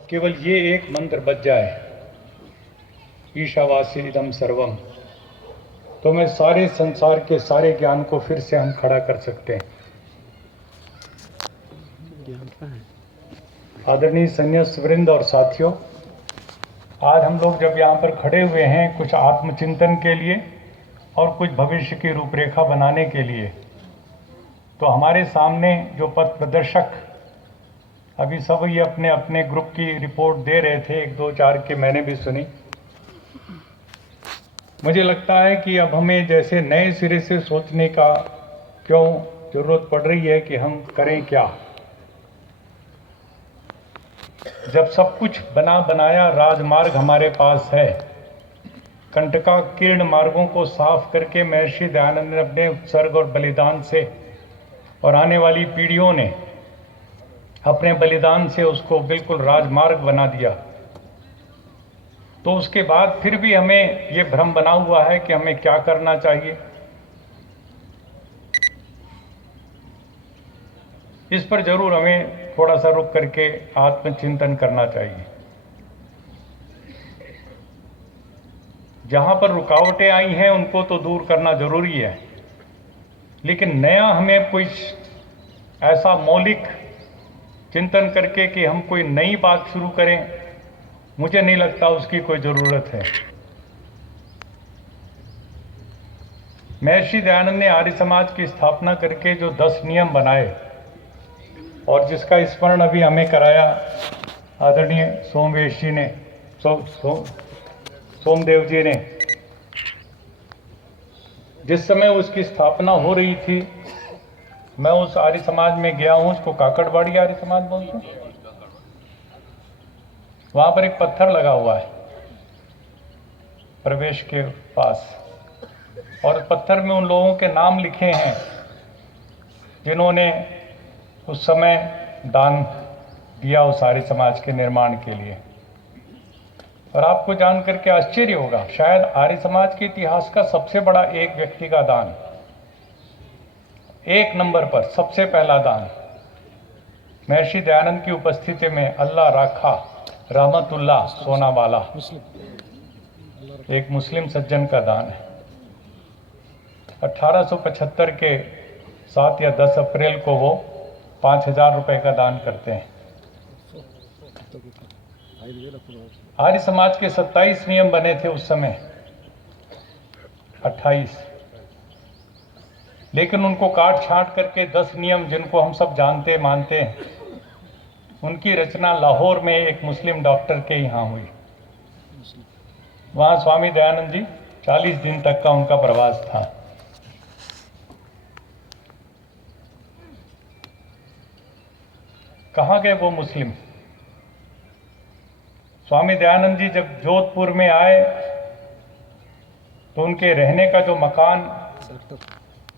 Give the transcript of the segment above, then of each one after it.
केवल ये एक मंत्र बच जाए, ईशावास्यमिदं सर्वम, तो मैं सारे संसार के सारे ज्ञान को फिर से हम खड़ा कर सकते हैं। आदरणीय संन्यासी वृंद और साथियों, आज हम लोग जब यहाँ पर खड़े हुए हैं कुछ आत्मचिंतन के लिए और कुछ भविष्य की रूपरेखा बनाने के लिए, तो हमारे सामने जो पथ प्रदर्शक अभी सब ये अपने अपने ग्रुप की रिपोर्ट दे रहे थे, 1, 2, 4 की मैंने भी सुनी। मुझे लगता है कि अब हमें जैसे नए सिरे से सोचने का क्यों जरूरत पड़ रही है कि हम करें क्या, जब सब कुछ बना बनाया राजमार्ग हमारे पास है। कंटकाकीर्ण मार्गों को साफ करके महर्षि दयानंद ने अपने उत्सर्ग और बलिदान से और आने वाली पीढ़ियों ने अपने बलिदान से उसको बिल्कुल राजमार्ग बना दिया। तो उसके बाद फिर भी हमें ये भ्रम बना हुआ है कि हमें क्या करना चाहिए। इस पर जरूर हमें थोड़ा सा रुक करके आत्मचिंतन करना चाहिए। जहां पर रुकावटें आई हैं उनको तो दूर करना जरूरी है, लेकिन नया हमें कोई ऐसा मौलिक चिंतन करके कि हम कोई नई बात शुरू करें, मुझे नहीं लगता उसकी कोई ज़रूरत है। महर्षि दयानंद ने आर्य समाज की स्थापना करके जो 10 नियम बनाए और जिसका स्मरण अभी हमें कराया आदरणीय सोमवेश जी ने, सोमदेव जी ने, जिस समय उसकी स्थापना हो रही थी मैं उस आर्य समाज में गया हूँ, उसको काकड़वाड़ी आर्य समाज बोलते हैं। वहां पर एक पत्थर लगा हुआ है प्रवेश के पास, और पत्थर में उन लोगों के नाम लिखे हैं जिन्होंने उस समय दान दिया उस आर्य समाज के निर्माण के लिए। और आपको जान करके आश्चर्य होगा, शायद आर्य समाज के इतिहास का सबसे बड़ा एक व्यक्ति का दान, एक नंबर पर सबसे पहला दान महर्षि दयानंद की उपस्थिति में अल्लाह राखा रहमतुल्लाह सोनावाला, एक मुस्लिम सज्जन का दान है। 1875 के 7 या 10 अप्रैल को वो 5000 रुपए का दान करते हैं। आर्य समाज के 27 नियम बने थे उस समय, 28, लेकिन उनको काट छांट करके 10 नियम जिनको हम सब जानते मानते हैं, उनकी रचना लाहौर में एक मुस्लिम डॉक्टर के यहाँ हुई। वहाँ स्वामी दयानंद जी 40 दिन तक का उनका प्रवास था। कहाँ गए वो मुस्लिम? स्वामी दयानंद जी जब जोधपुर में आए तो उनके रहने का जो मकान,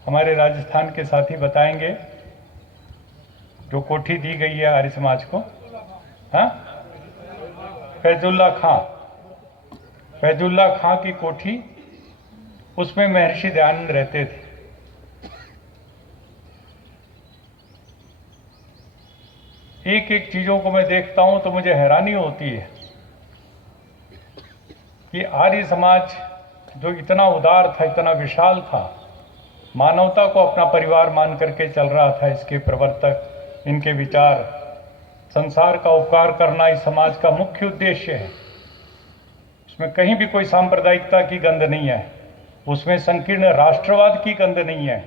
हमारे राजस्थान के साथी बताएंगे, जो कोठी दी गई है आर्य समाज को, हाँ, फैजुल्ला खां की कोठी, उसमें महर्षि दयानंद रहते थे। एक एक चीजों को मैं देखता हूं तो मुझे हैरानी होती है कि आर्य समाज जो इतना उदार था, इतना विशाल था, मानवता को अपना परिवार मान करके चल रहा था, इसके प्रवर्तक, इनके विचार, संसार का उपकार करना इस समाज का मुख्य उद्देश्य है। उसमें कहीं भी कोई सांप्रदायिकता की गंध नहीं है, उसमें संकीर्ण राष्ट्रवाद की गंध नहीं है।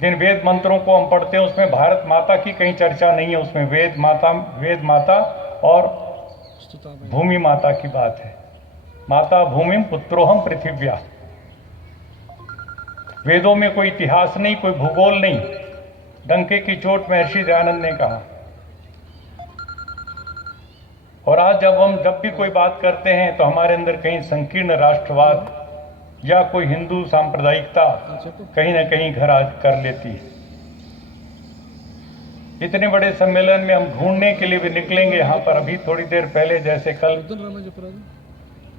जिन वेद मंत्रों को हम पढ़ते हैं उसमें भारत माता की कहीं चर्चा नहीं है, उसमें वेद माता और भूमि माता की बात है। माता भूमिम पुत्रोहम पृथिव्या। वेदों में कोई इतिहास नहीं, कोई भूगोल नहीं, डंके की चोट महर्षि दयानंद ने कहा। और आज जब भी कोई बात करते हैं तो हमारे अंदर कहीं संकीर्ण राष्ट्रवाद या कोई हिंदू सांप्रदायिकता कहीं ना कहीं घर आज कर लेती है। इतने बड़े सम्मेलन में हम ढूंढने के लिए भी निकलेंगे यहाँ पर। अभी थोड़ी देर पहले जैसे कल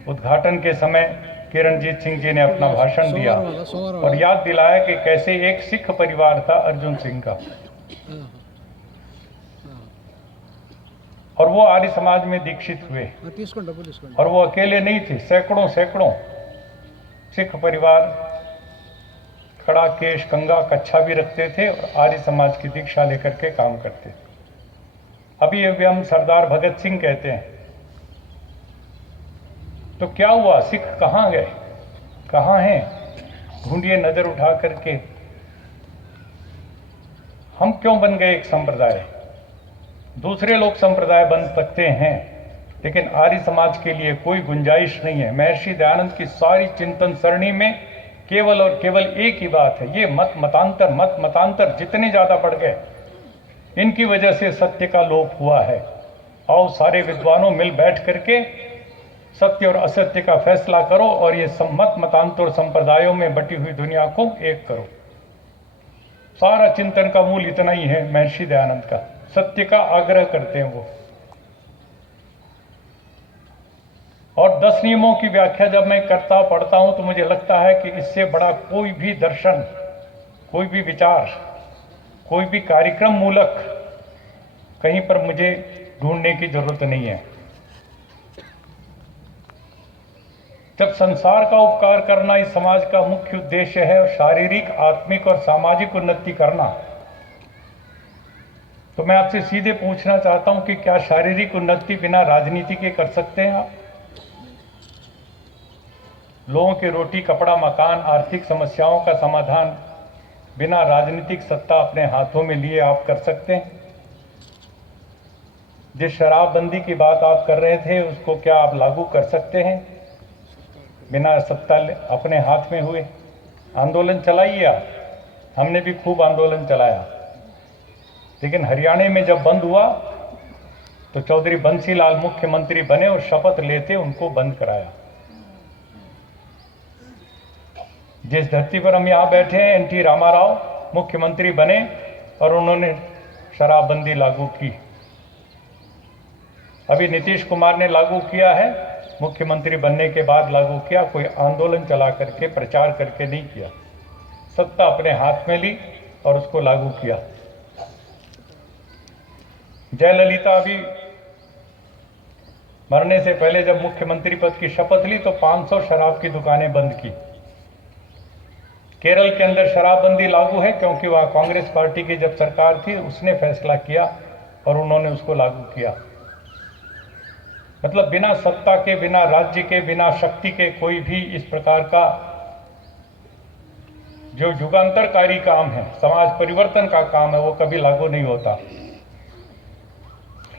उद्घाटन के समय किरणजीत सिंह जी ने अपना भाषण दिया और याद दिलाया कि कैसे एक सिख परिवार था अर्जुन सिंह का। और वो आर्य समाज में दीक्षित हुए। और वो अकेले नहीं थे, सैकड़ों सैकड़ों सिख परिवार खड़ा केश कंगा कच्छा भी रखते थे और आर्य समाज की दीक्षा लेकर के काम करते थे। अभी हम सरदार भगत सिंह कहते हैं, तो क्या हुआ? सिख कहाँ गए, कहाँ हैं? ढूंढिए नजर उठा करके। हम क्यों बन गए एक संप्रदाय? दूसरे लोग संप्रदाय बन सकते हैं, लेकिन आर्य समाज के लिए कोई गुंजाइश नहीं है। महर्षि दयानंद की सारी चिंतन सरणी में केवल और केवल एक ही बात है, ये मत मतांतर जितने ज्यादा बढ़ गए, इनकी वजह से सत्य का लोप हुआ है। आओ सारे विद्वानों मिल बैठ करके सत्य और असत्य का फैसला करो और ये मतांतर संप्रदायों में बटी हुई दुनिया को एक करो। सारा चिंतन का मूल इतना ही है महर्षि दयानंद का, सत्य का आग्रह करते हैं वो। और 10 नियमों की व्याख्या जब मैं पढ़ता हूं तो मुझे लगता है कि इससे बड़ा कोई भी दर्शन, कोई भी विचार, कोई भी कार्यक्रम मूलक कहीं पर मुझे ढूंढने की जरूरत नहीं है। जब संसार का उपकार करना इस समाज का मुख्य उद्देश्य है और शारीरिक, आत्मिक और सामाजिक उन्नति करना, तो मैं आपसे सीधे पूछना चाहता हूं कि क्या शारीरिक उन्नति बिना राजनीति के कर सकते हैं आप? लोगों के रोटी कपड़ा मकान, आर्थिक समस्याओं का समाधान बिना राजनीतिक सत्ता अपने हाथों में लिए आप कर सकते हैं? जिस शराबबंदी की बात आप कर रहे थे उसको क्या आप लागू कर सकते हैं बिना सत्ता अपने हाथ में हुए? आंदोलन चलाइए आप, हमने भी खूब आंदोलन चलाया, लेकिन हरियाणा में जब बंद हुआ तो चौधरी बंसीलाल मुख्यमंत्री बने और शपथ लेते उनको बंद कराया। जिस धरती पर हम यहाँ बैठे हैं, एनटी रामाराव मुख्यमंत्री बने और उन्होंने शराबबंदी लागू की। अभी नीतीश कुमार ने लागू किया है, मुख्यमंत्री बनने के बाद लागू किया, कोई आंदोलन चला करके प्रचार करके नहीं किया, सत्ता अपने हाथ में ली और उसको लागू किया। जयललिता अभी मरने से पहले जब मुख्यमंत्री पद की शपथ ली तो 500 शराब की दुकानें बंद की। केरल के अंदर शराबबंदी लागू है क्योंकि वहां कांग्रेस पार्टी की जब सरकार थी उसने फैसला किया और उन्होंने उसको लागू किया। मतलब बिना सत्ता के, बिना राज्य के, बिना शक्ति के कोई भी इस प्रकार का जो युगांतरकारी काम है, समाज परिवर्तन का काम है, वो कभी लागू नहीं होता।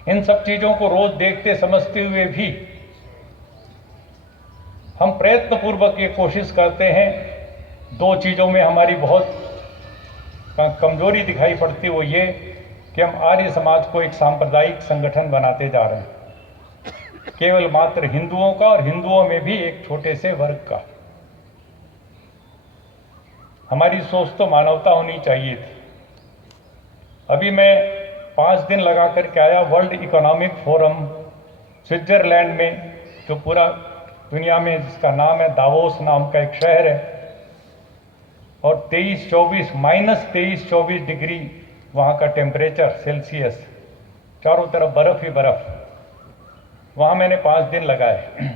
इन सब चीजों को रोज देखते समझते हुए भी हम प्रयत्नपूर्वक ये कोशिश करते हैं। 2 चीजों में हमारी बहुत कमजोरी दिखाई पड़ती, वो ये कि हम आर्य समाज को एक सांप्रदायिक संगठन बनाते जा रहे हैं, केवल मात्र हिंदुओं का, और हिंदुओं में भी एक छोटे से वर्ग का। हमारी सोच तो मानवता होनी चाहिए थी। अभी मैं 5 दिन लगा करके आया वर्ल्ड इकोनॉमिक फोरम स्विट्जरलैंड में, जो पूरा दुनिया में जिसका नाम है दावोस नाम का एक शहर है, और 23-24 डिग्री वहाँ का टेम्परेचर सेल्सियस, चारों तरफ बर्फ ही बर्फ। वहाँ मैंने 5 दिन लगाए।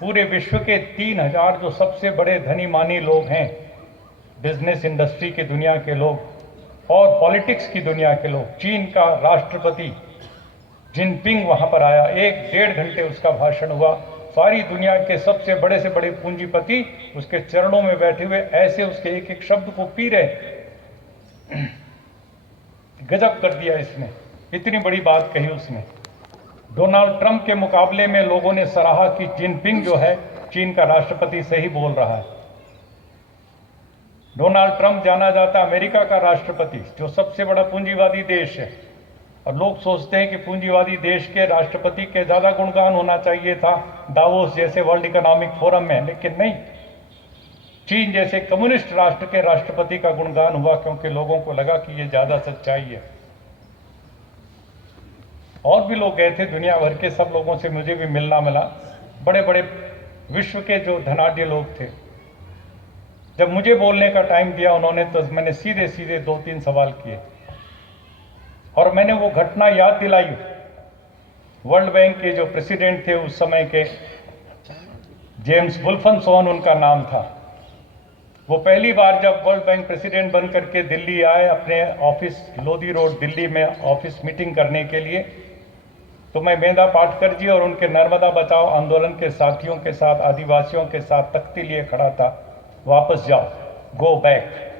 पूरे विश्व के 3000 जो सबसे बड़े धनी मानी लोग हैं, बिजनेस इंडस्ट्री की दुनिया के लोग और पॉलिटिक्स की दुनिया के लोग, चीन का राष्ट्रपति जिनपिंग वहाँ पर आया, 1-1.5 घंटे उसका भाषण हुआ। सारी दुनिया के सबसे बड़े से बड़े पूंजीपति उसके चरणों में बैठे हुए ऐसे उसके एक एक शब्द को पी रहे। गजब कर दिया इसने, इतनी बड़ी बात कही उसने। डोनाल्ड ट्रंप के मुकाबले में लोगों ने सराहा कि जिनपिंग जो है चीन का राष्ट्रपति सही बोल रहा है। डोनाल्ड ट्रंप जाना जाता अमेरिका का राष्ट्रपति, जो सबसे बड़ा पूंजीवादी देश है, और लोग सोचते हैं कि पूंजीवादी देश के राष्ट्रपति के ज्यादा गुणगान होना चाहिए था दावोस जैसे वर्ल्ड इकोनॉमिक फोरम में, लेकिन नहीं, चीन जैसे कम्युनिस्ट राष्ट्र के राष्ट्रपति का गुणगान हुआ, क्योंकि लोगों को लगा कि ये ज्यादा सच्चाई है। और भी लोग गए थे दुनिया भर के, सब लोगों से मुझे भी मिलना मिला, बड़े बड़े विश्व के जो धनाढ्य लोग थे। जब मुझे बोलने का टाइम दिया उन्होंने, तो मैंने सीधे सीधे 2-3 सवाल किए और मैंने वो घटना याद दिलाई वर्ल्ड बैंक के जो प्रेसिडेंट थे उस समय के, जेम्स वुल्फनसोन उनका नाम था। वो पहली बार जब वर्ल्ड बैंक प्रेसिडेंट बन करके दिल्ली आए अपने ऑफिस लोधी रोड दिल्ली में ऑफिस मीटिंग करने के लिए, तो मैं मेधा पाटकर जी और उनके नर्मदा बचाओ आंदोलन के साथियों के साथ, आदिवासियों के साथ तख्ती लिए खड़ा था, वापस जाओ, गो बैक।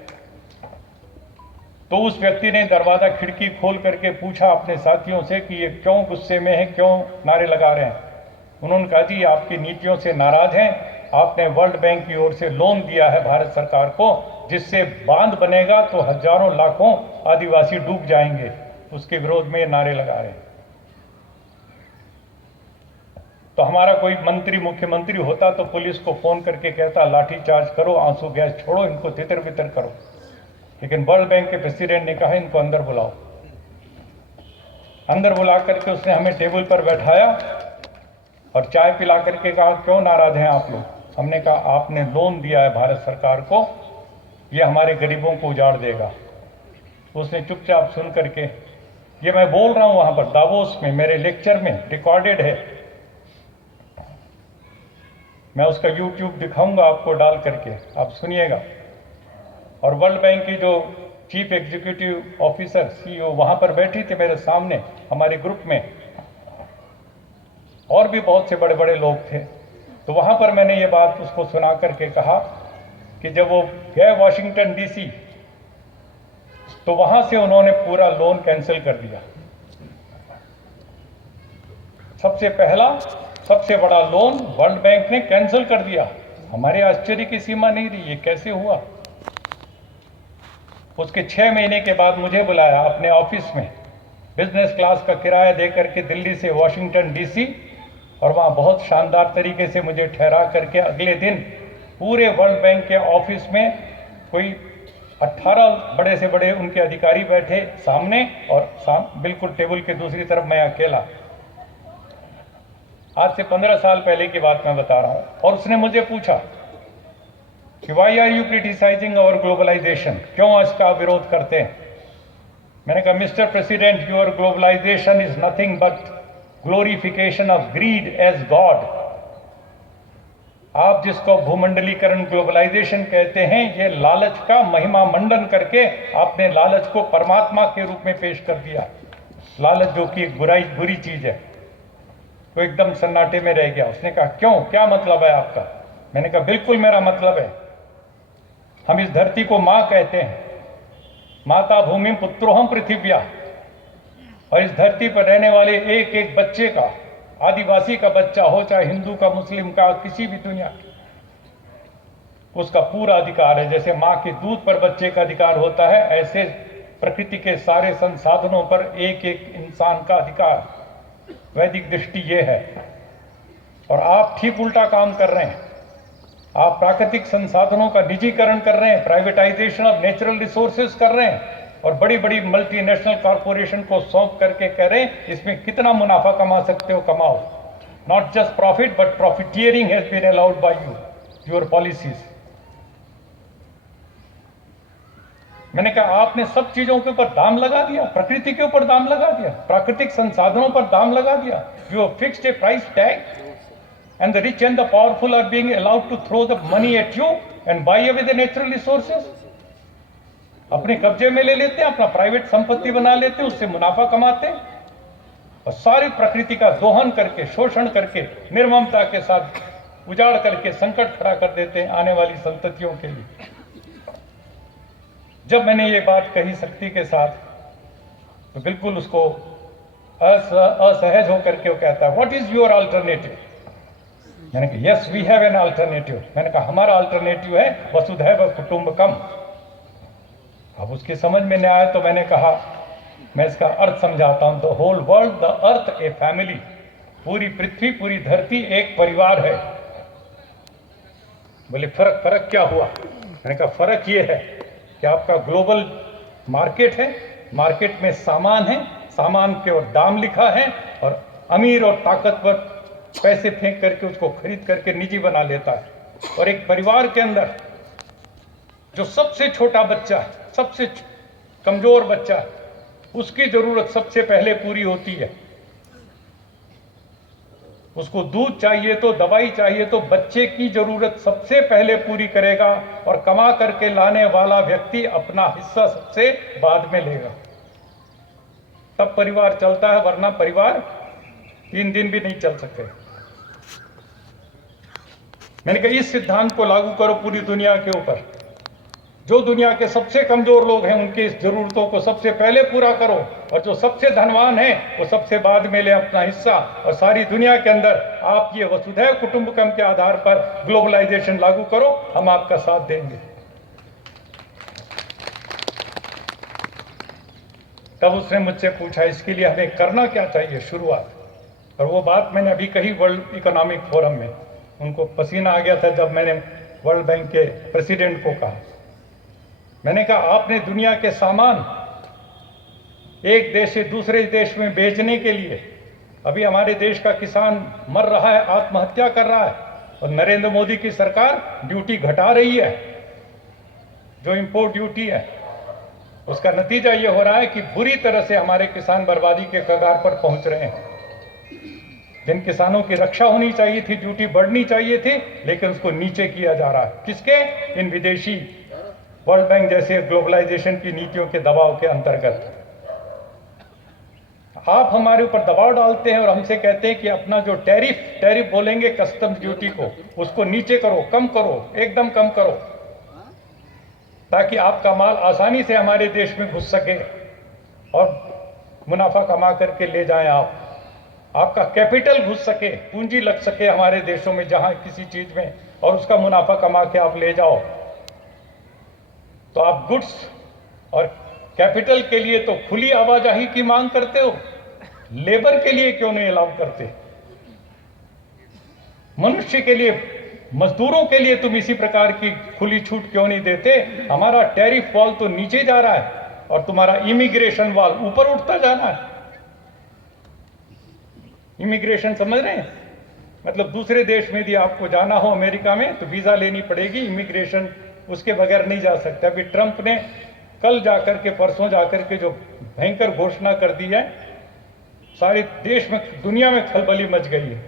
तो उस व्यक्ति ने दरवाजा खिड़की खोल करके पूछा अपने साथियों से कि ये क्यों गुस्से में है, क्यों नारे लगा रहे हैं। उन्होंने कहा जी आपकी नीतियों से नाराज हैं, आपने वर्ल्ड बैंक की ओर से लोन दिया है भारत सरकार को, जिससे बांध बनेगा तो हजारों लाखों आदिवासी डूब जाएंगे, उसके विरोध में ये नारे लगा रहे हैं। तो हमारा कोई मंत्री मुख्यमंत्री होता तो पुलिस को फोन करके कहता लाठी चार्ज करो, आंसू गैस छोड़ो, इनको तितर बितर करो। लेकिन वर्ल्ड बैंक के प्रेसिडेंट ने कहा इनको अंदर बुलाओ। अंदर बुला करके उसने हमें टेबल पर बैठाया और चाय पिला करके कहा क्यों नाराज हैं आप लोग। हमने कहा आपने लोन दिया है भारत सरकार को, ये हमारे गरीबों को उजाड़ देगा। उसने चुपचाप सुन करके, ये मैं बोल रहा हूं वहां पर दावोस में, मेरे लेक्चर में रिकॉर्डेड है, मैं उसका YouTube दिखाऊंगा आपको डाल करके, आप सुनिएगा। और वर्ल्ड बैंक की जो चीफ एग्जीक्यूटिव ऑफिसर CEO वहां पर बैठी थी मेरे सामने हमारे ग्रुप में, और भी बहुत से बड़े बड़े लोग थे। तो वहां पर मैंने ये बात उसको सुना करके कहा कि जब वो गए वॉशिंगटन DC, तो वहां से उन्होंने पूरा लोन कैंसिल कर दिया। सबसे पहला सबसे बड़ा लोन वर्ल्ड बैंक ने कैंसिल कर दिया। हमारे आश्चर्य की सीमा नहीं रही, ये कैसे हुआ। उसके 6 महीने के बाद मुझे बुलाया अपने ऑफिस में, बिजनेस क्लास का किराया देकर के दिल्ली से वॉशिंगटन DC, और वहाँ बहुत शानदार तरीके से मुझे ठहरा करके अगले दिन पूरे वर्ल्ड बैंक के ऑफिस में कोई 18 बड़े से बड़े उनके अधिकारी बैठे सामने, और बिल्कुल टेबल के दूसरी तरफ मैं अकेला। आज से 15 साल पहले की बात मैं बता रहा हूँ। और उसने मुझे पूछा कि why are you criticising our globalisation, क्यों इसका विरोध करते हैं। मैंने कहा mister president, your globalisation is nothing but glorification of greed as god. आप जिसको भूमंडलीकरण ग्लोबलाइजेशन कहते हैं, ये लालच का महिमा मंडन करके आपने लालच को परमात्मा के रूप में पेश कर दिया। लालच जो कि एक बुरी चीज है। वो एकदम सन्नाटे में रह गया। उसने कहा क्यों, क्या मतलब है आपका। मैंने कहा बिल्कुल मेरा मतलब है, हम इस धरती को मां कहते हैं, माता भूमि पुत्रोहम पृथिव्या, और इस धरती पर रहने वाले एक एक बच्चे का, आदिवासी का बच्चा हो चाहे हिंदू का, मुस्लिम का, किसी भी दुनिया का, उसका पूरा अधिकार है। जैसे मां के दूध पर बच्चे का अधिकार होता है, ऐसे प्रकृति के सारे संसाधनों पर एक एक इंसान का अधिकार। वैदिक दृष्टि ये है। और आप ठीक उल्टा काम कर रहे हैं। आप प्राकृतिक संसाधनों का निजीकरण कर रहे हैं, प्राइवेटाइजेशन ऑफ नेचुरल रिसोर्सेज कर रहे हैं, और बड़ी बड़ी मल्टीनेशनल कॉरपोरेशन को सौंप करके कह रहे हैं इसमें कितना मुनाफा कमा सकते हो कमाओ। Not just profit but profiteering has been allowed by your policies. मैंने कहा आपने सब चीजों के ऊपर दाम लगा दिया, प्रकृति के ऊपर दाम लगा दिया, प्राकृतिक संसाधनों पर दाम लगा दिया। You have fixed A price tag and the rich and the powerful are being allowed to throw the money at you and buy away the natural resources। अपने कब्जे में ले लेते हैं, अपना प्राइवेट संपत्ति बना लेते हैं, उससे मुनाफा कमाते हैं, और सारी प्रकृति का दोहन करके, शोषण करके, निर्ममता के साथ उजाड़ करके संकट खड़ा कर देते हैं आने वाली संततियों के लिए। जब मैंने ये बात कही शक्ति के साथ, तो बिल्कुल उसको असहज होकर के वो कहता है व्हाट इज योर अल्टरनेटिव। मैंने कहा yes we have an alternative. मैंने कहा हमारा अल्टरनेटिव है वसुधैव कुटुंबकम। अब उसकी समझ में नहीं आया तो मैंने कहा मैं इसका अर्थ समझाता हूं। The whole world, the earth a family. पूरी पृथ्वी, पूरी धरती एक परिवार है। बोले फर्क क्या हुआ। मैंने कहा फर्क ये है कि आपका ग्लोबल मार्केट है, मार्केट में सामान है, सामान के और दाम लिखा है, और अमीर और ताकतवर पैसे फेंक करके उसको खरीद करके निजी बना लेता है। और एक परिवार के अंदर जो सबसे छोटा बच्चा है, सबसे कमजोर बच्चा है, उसकी जरूरत सबसे पहले पूरी होती है। उसको दूध चाहिए तो, दवाई चाहिए तो बच्चे की जरूरत सबसे पहले पूरी करेगा, और कमा करके लाने वाला व्यक्ति अपना हिस्सा सबसे बाद में लेगा। तब परिवार चलता है, वरना परिवार 3 दिन भी नहीं चल सकते। मैंने कहा इस सिद्धांत को लागू करो पूरी दुनिया के ऊपर। जो दुनिया के सबसे कमजोर लोग हैं उनकी इस जरूरतों को सबसे पहले पूरा करो, और जो सबसे धनवान हैं वो सबसे बाद में ले अपना हिस्सा। और सारी दुनिया के अंदर आप ये वसुधैव कुटुंबकम के आधार पर ग्लोबलाइजेशन लागू करो, हम आपका साथ देंगे। तब उसने मुझसे पूछा इसके लिए हमें करना क्या चाहिए शुरुआत, और वो बात मैंने अभी कही वर्ल्ड इकोनॉमिक फोरम में। उनको पसीना आ गया था जब मैंने वर्ल्ड बैंक के प्रेसिडेंट को कहा। मैंने कहा आपने दुनिया के सामान एक देश से दूसरे देश में भेजने के लिए, अभी हमारे देश का किसान मर रहा है, आत्महत्या कर रहा है, और नरेंद्र मोदी की सरकार ड्यूटी घटा रही है। जो इंपोर्ट ड्यूटी है उसका नतीजा ये हो रहा है कि बुरी तरह से हमारे किसान बर्बादी के कगार पर पहुंच रहे हैं। जिन किसानों की रक्षा होनी चाहिए थी, ड्यूटी बढ़नी चाहिए थी, लेकिन उसको नीचे किया जा रहा है। किसके? इन विदेशी वर्ल्ड बैंक जैसे ग्लोबलाइजेशन की नीतियों के दबाव के अंतर्गत। आप हमारे ऊपर दबाव डालते हैं और हमसे कहते हैं कि अपना जो टैरिफ बोलेंगे कस्टम्स ड्यूटी को, उसको नीचे करो, कम करो, एकदम कम करो, ताकि आपका माल आसानी से हमारे देश में घुस सके और मुनाफा कमा करके ले जाएं आपका कैपिटल घुस सके, पूंजी लग सके हमारे देशों में जहां किसी चीज में, और उसका मुनाफा कमा के आप ले जाओ। तो आप गुड्स और कैपिटल के लिए तो खुली आवाजाही की मांग करते हो, लेबर के लिए क्यों नहीं अलाउ करते? मनुष्य के लिए, मजदूरों के लिए तुम इसी प्रकार की खुली छूट क्यों नहीं देते? हमारा टैरिफ वॉल तो नीचे जा रहा है और तुम्हारा इमिग्रेशन वॉल ऊपर उठता जाना है। इमिग्रेशन समझ रहे हैं? मतलब दूसरे देश में यदि आपको जाना हो अमेरिका में तो वीजा लेनी पड़ेगी, इमिग्रेशन उसके बगैर नहीं जा सकता। अभी ट्रंप ने कल जाकर के, परसों जाकर के जो भयंकर घोषणा कर दी है, सारे देश में, दुनिया में खलबली मच गई है।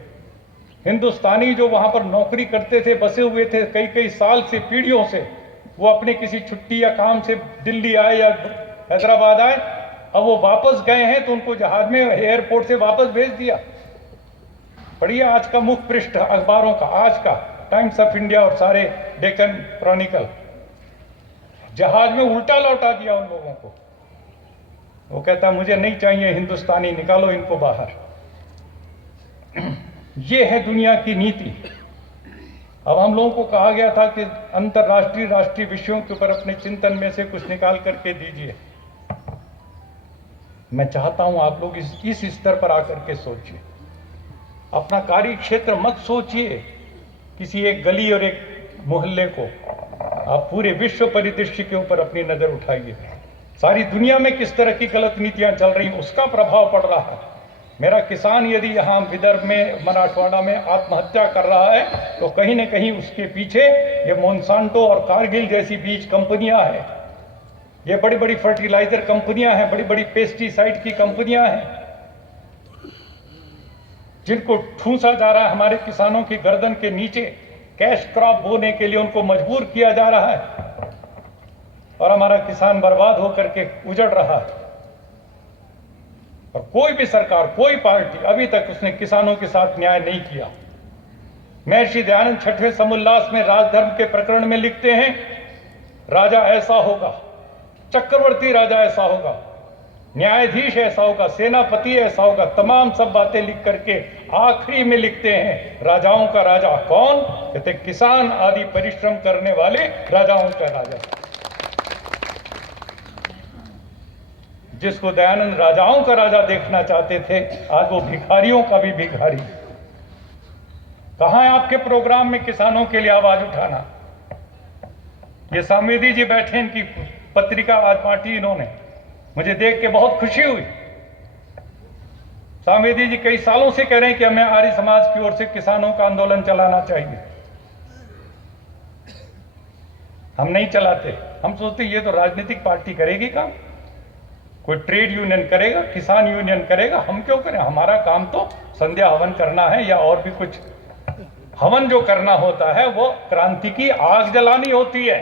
हिंदुस्तानी जो वहां पर नौकरी करते थे, बसे हुए थे कई कई साल से, पीढ़ियों से, वो अपने किसी छुट्टी या काम से दिल्ली आए या हैदराबाद आए, अब वो वापस गए हैं तो उनको जहाज में एयरपोर्ट से वापस भेज दिया। पढ़िए आज का मुख्य पृष्ठ अखबारों का, आज का टाइम्स ऑफ इंडिया और सारे डेक्कन क्रॉनिकल, जहाज में उल्टा लौटा दिया उन लोगों को। वो कहता मुझे नहीं चाहिए हिंदुस्तानी, निकालो इनको बाहर। ये है दुनिया की नीति। अब हम लोगों को कहा गया था कि अंतर्राष्ट्रीय राष्ट्रीय विषयों के ऊपर अपने चिंतन में से कुछ निकाल करके दीजिए। मैं चाहता हूं आप लोग इस स्तर पर आकर के सोचिए। अपना कार्य क्षेत्र मत सोचिए किसी एक गली और एक मोहल्ले को, आप पूरे विश्व परिदृश्य के ऊपर अपनी नजर उठाइए। सारी दुनिया में किस तरह की गलत नीतियां चल रही हैं, उसका प्रभाव पड़ रहा है। मेरा किसान यदि यहाँ विदर्भ में, मराठवाड़ा में आत्महत्या कर रहा है तो कहीं न कहीं उसके पीछे ये मोनसांटो और कारगिल जैसी बीज कंपनियां हैं, ये बड़ी बड़ी फर्टिलाइजर कंपनियां हैं, बड़ी बड़ी पेस्टिसाइड की कंपनियां हैं, जिनको ठूंसा जा रहा है हमारे किसानों की गर्दन के नीचे। कैश क्रॉप बोने के लिए उनको मजबूर किया जा रहा है और हमारा किसान बर्बाद होकर के उजड़ रहा है। और कोई भी सरकार, कोई पार्टी अभी तक उसने किसानों के साथ न्याय नहीं किया। महर्षि दयानंद 6वें समुल्लास में राजधर्म के प्रकरण में लिखते हैं, राजा ऐसा होगा, चक्रवर्ती राजा ऐसा होगा, न्यायाधीश ऐसा होगा, सेनापति ऐसा होगा, तमाम सब बातें लिख करके आखिरी में लिखते हैं राजाओं का राजा कौन? कहते किसान आदि परिश्रम करने वाले राजाओं का राजा। जिसको दयानंद राजाओं का राजा देखना चाहते थे, आज वो भिखारियों का भी भिखारी। कहां है आपके प्रोग्राम में किसानों के लिए आवाज उठाना? ये सामवेदी जी बैठे, इनकी पत्रिका आज बांटी इन्होंने, मुझे देख के बहुत खुशी हुई। सामवेदी जी कई सालों से कह रहे हैं कि हमें आर्य समाज की ओर से किसानों का आंदोलन चलाना चाहिए। हम नहीं चलाते, हम सोचते ये तो राजनीतिक पार्टी करेगी काम। कोई ट्रेड यूनियन करेगा, किसान यूनियन करेगा, हम क्यों करें? हमारा काम तो संध्या हवन करना है या और भी कुछ हवन जो करना होता है वो क्रांति की आग जलानी होती है।